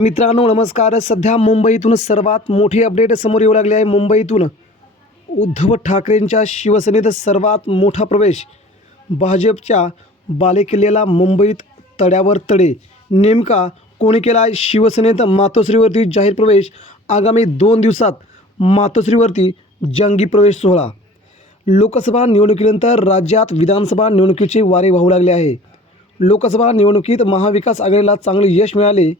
मित्रांनो नमस्कार. सध्या मुंबईतून सर्वात मोठी अपडेट समोर येऊ लागली आहे. मुंबईतून उद्धव ठाकरेंच्या शिवसेनेत सर्वात मोठा प्रवेश भाजपच्या बालेकिल्ल्याला मुंबईत तड्यावर तडे. नेमका कोणी केला आहे शिवसेनेत मातोश्रीवरती जाहीर प्रवेश? आगामी दोन दिवसात मातोश्रीवरती जंगी प्रवेश सोहळा. लोकसभा निवडणुकीनंतर राज्यात विधानसभा निवडणुकीचे वारे वाहू लागले आहे. लोकसभा निवडणुकीत महाविकास आघाडीला चांगले यश मिळाले.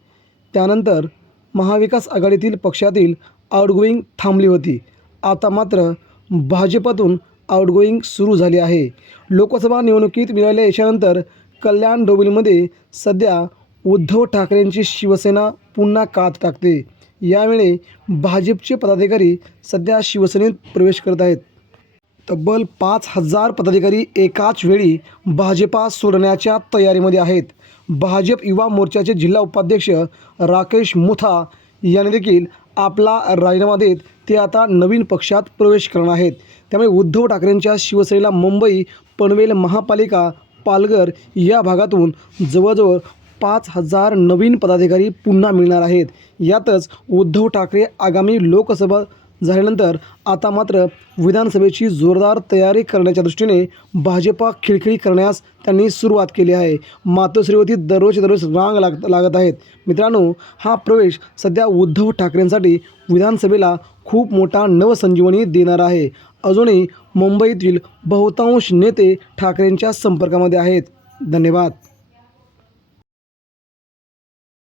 त्यानंतर महाविकास आघाडीतील पक्षातील आउटगोईंग थांबली होती. आता मात्र भाजपातून आउटगोईंग सुरू झाली आहे. लोकसभा निवडणुकीत मिळालेल्या यशानंतर कल्याण डोंबिवलीमध्ये सध्या उद्धव ठाकरेंची शिवसेना पुन्हा कात टाकते. यावेळी भाजपचे पदाधिकारी सध्या शिवसेनेत प्रवेश करत आहेत. तब्बल पाच हजार पदाधिकारी एकाच वेळी भाजपा सोडण्याच्या तयारीमध्ये आहेत. भाजप युवा मोर्चाचे जिल्हा उपाध्यक्ष राकेश मुथा यांनी देखील आपला राजीनामा देत ते आता नवीन पक्षात प्रवेश करणार आहेत. त्यामुळे उद्धव ठाकरेंच्या शिवसेनेला मुंबई पनवेल महापालिका पालघर या भागातून जवळजवळ पाच हजार नवीन पदाधिकारी पुन्हा मिळणार आहेत. यातच उद्धव ठाकरे आगामी लोकसभा झाल्यानंतर आता मात्र विधानसभेची जोरदार तयारी करण्याच्या दृष्टीने भाजपा खिळखिळी करण्यास त्यांनी सुरुवात केली आहे. मातोश्रीवरती दररोज दररोज रांग लाग लागत आहेत. मित्रांनो हा प्रवेश सध्या उद्धव ठाकरेंसाठी विधानसभेला खूप मोठा नवसंजीवनी देणार आहे. अजूनही मुंबईतील बहुतांश नेते ठाकरेंच्या संपर्कामध्ये आहेत. धन्यवाद.